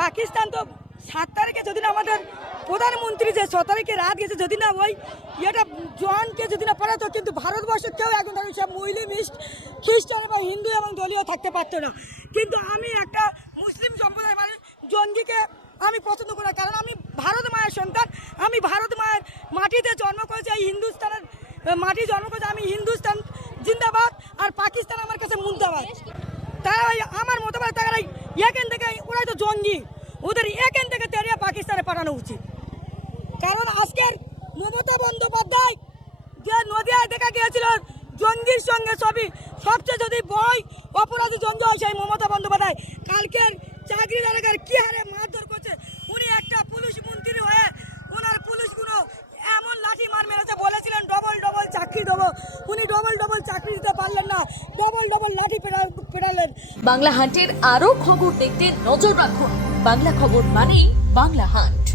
পাকিস্তান তো 7 তারিখে যদি না আমাদের প্রধানমন্ত্রী যে 6 তারিখে রাত গেছে যদি না ওই এটা জনকে যদি না পারাতো, কিন্তু ভারতবর্ষের কেউ এখন ধরুন সব মুসলিম খ্রিস্টান বা হিন্দু এবং দলীয় থাকতে পারতো না। কিন্তু আমি একটা মুসলিম সম্প্রদায় মানে জঙ্গিকে আমি পছন্দ করি, কারণ আমি ভারত মায়ের সন্তান, আমি ভারত মায়ের মাটিতে জন্ম করেছি, এই হিন্দুস্তানের মাটি জন্ম করেছি, আমি হিন্দুস্তান জিন্দাবাদ আর পাকিস্তান আমার কাছে মুর্দাবাদ। তারা আমার মতবাদ তারা এখান থেকে ওরাই তো জঙ্গি, ওদের এখান থেকে তেরিয়া পাকিস্তানে পাঠানো উচিত। কারণ আজকের মমতা বন্দ্যোপাধ্যায় যে নদিয়ায় দেখা গিয়েছিল জঙ্গির সঙ্গে সবচেয়ে যদি বড় অপরাধী জঙ্গি হয় সেই মমতা বন্দ্যোপাধ্যায়, কালকের চাকরিদারের কি হারে মারধর করছে। উনি একটা পুলিশ মন্ত্রী হয়ে ওনার পুলিশগুলো এমন লাঠি মার মেরেছে, বলেছিলেন ডবল ডবল চাকরি দেবো, উনি ডবল ডবল চাকরি দিতে পারলেন না, ডবল ডবল লাঠি পেড়ালেন। বাংলা হান্টের আরো খবর দেখতে নজর রাখুন। বাংলা খবর মানেই বাংলা হান্ট।